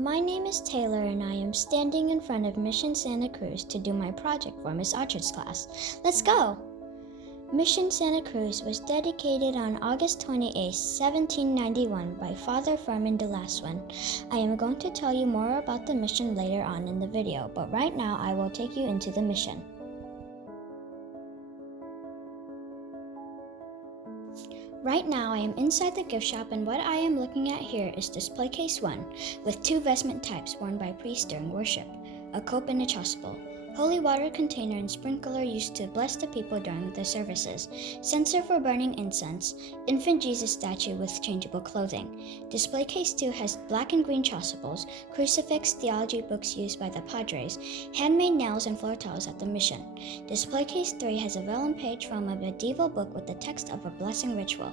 my name is Taylor and I am standing in front of Mission Santa Cruz to do my project for Miss Auchard's class. Let's go! Mission Santa Cruz was dedicated on August 28, 1791 by Father Fermin de Lasuen. I am going to tell you more about the mission later on in the video, but right now I will take you into the mission. Right now I am inside the gift shop and what I am looking at here is display case 1 with 2 vestment types worn by priests during worship, a cope and a chasuble, holy water container and sprinkler used to bless the people during the services, censer for burning incense, infant Jesus statue with changeable clothing. Display case 2 has black and green chasubles, crucifix, theology books used by the padres, handmade nails and floor tiles at the mission. Display case 3 has a vellum page from a medieval book with the text of a blessing ritual.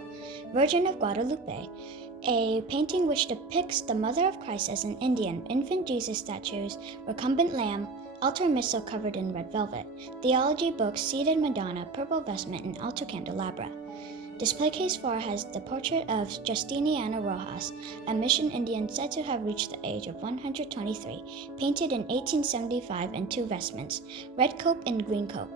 Virgin of Guadalupe, a painting which depicts the Mother of Christ as an Indian, infant Jesus statues, recumbent lamb, altar missal covered in red velvet, theology books, seated Madonna, purple vestment, and altar candelabra. Display case 4 has the portrait of Justiniana Rojas, a mission Indian said to have reached the age of 123, painted in 1875 and 2 vestments, red cope and green cope.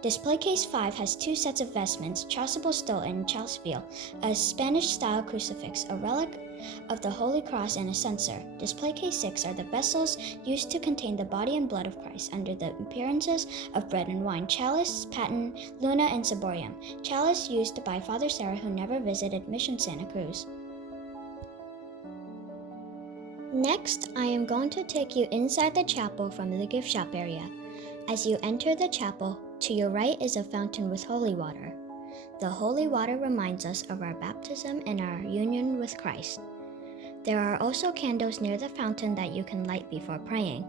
Display case 5 has 2 sets of vestments, chasuble stole and chasuble, a Spanish-style crucifix, a relic of the Holy Cross, and a censer. Display case 6 are the vessels used to contain the body and blood of Christ under the appearances of bread and wine, chalice, paten, luna, and ciborium. Chalice used by Father Sarah who never visited Mission Santa Cruz. Next, I am going to take you inside the chapel from the gift shop area. As you enter the chapel, to your right is a fountain with holy water. The holy water reminds us of our baptism and our union with Christ. There are also candles near the fountain that you can light before praying.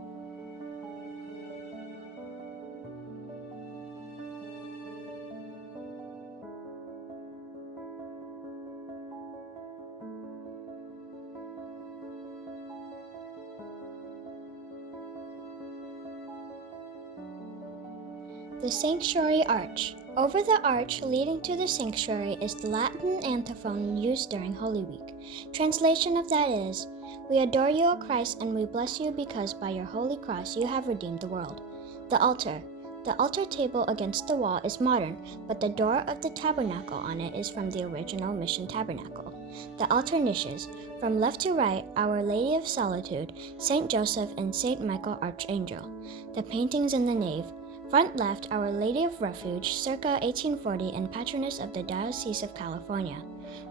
The Sanctuary Arch. Over the arch leading to the sanctuary is the Latin antiphon used during Holy Week. Translation of that is, "We adore you, O Christ, and we bless you because by your holy cross you have redeemed the world." The altar. The altar table against the wall is modern, but the door of the tabernacle on it is from the original mission tabernacle. The altar niches. From left to right, Our Lady of Solitude, Saint Joseph, and Saint Michael Archangel. The paintings in the nave. Front left, Our Lady of Refuge, circa 1840 and patroness of the Diocese of California.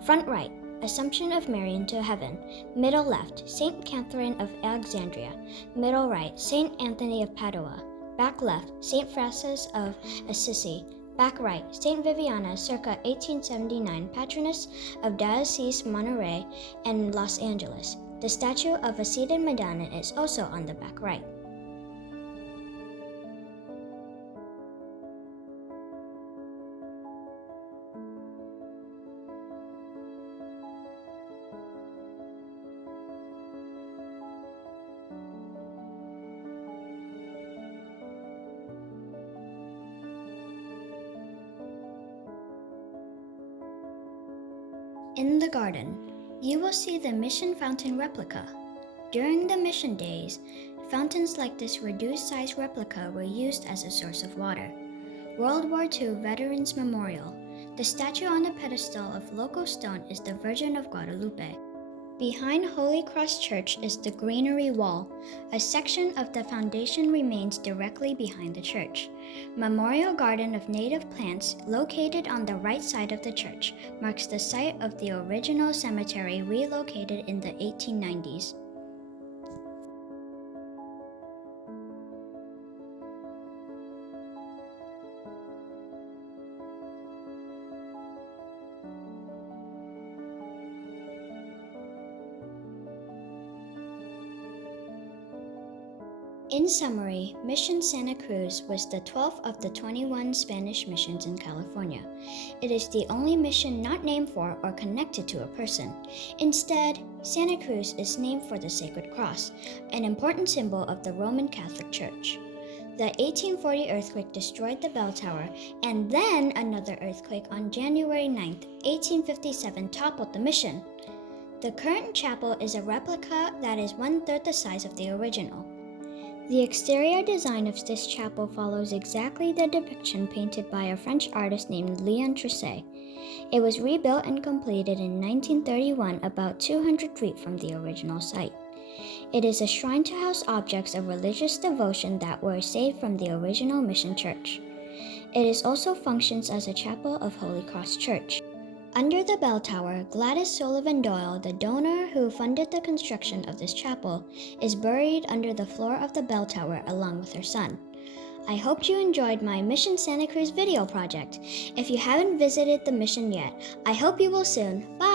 Front right, Assumption of Mary into Heaven. Middle left, Saint Catherine of Alexandria. Middle right, Saint Anthony of Padua. Back left, Saint Francis of Assisi. Back right, Saint Viviana, circa 1879, patroness of Diocese Monterey and Los Angeles. The statue of a seated Madonna is also on the back right. In the garden, you will see the mission fountain replica. During the mission days, fountains like this reduced-size replica were used as a source of water. World War II Veterans Memorial. The statue on the pedestal of local stone is the Virgin of Guadalupe. Behind Holy Cross Church is the Granary Wall. A section of the foundation remains directly behind the church. Memorial Garden of Native Plants, located on the right side of the church, marks the site of the original cemetery relocated in the 1890s. In summary, Mission Santa Cruz was the 12th of the 21 Spanish missions in California. It is the only mission not named for or connected to a person. Instead, Santa Cruz is named for the Sacred Cross, an important symbol of the Roman Catholic Church. The 1840 earthquake destroyed the bell tower, and then another earthquake on January 9, 1857 toppled the mission. The current chapel is a replica that is 1/3 the size of the original. The exterior design of this chapel follows exactly the depiction painted by a French artist named Léon Tresset. It was rebuilt and completed in 1931, about 200 feet from the original site. It is a shrine to house objects of religious devotion that were saved from the original mission church. It also functions as a chapel of Holy Cross Church. Under the bell tower, Gladys Sullivan Doyle, the donor who funded the construction of this chapel, is buried under the floor of the bell tower along with her son. I hope you enjoyed my Mission Santa Cruz video project. If you haven't visited the mission yet, I hope you will soon. Bye!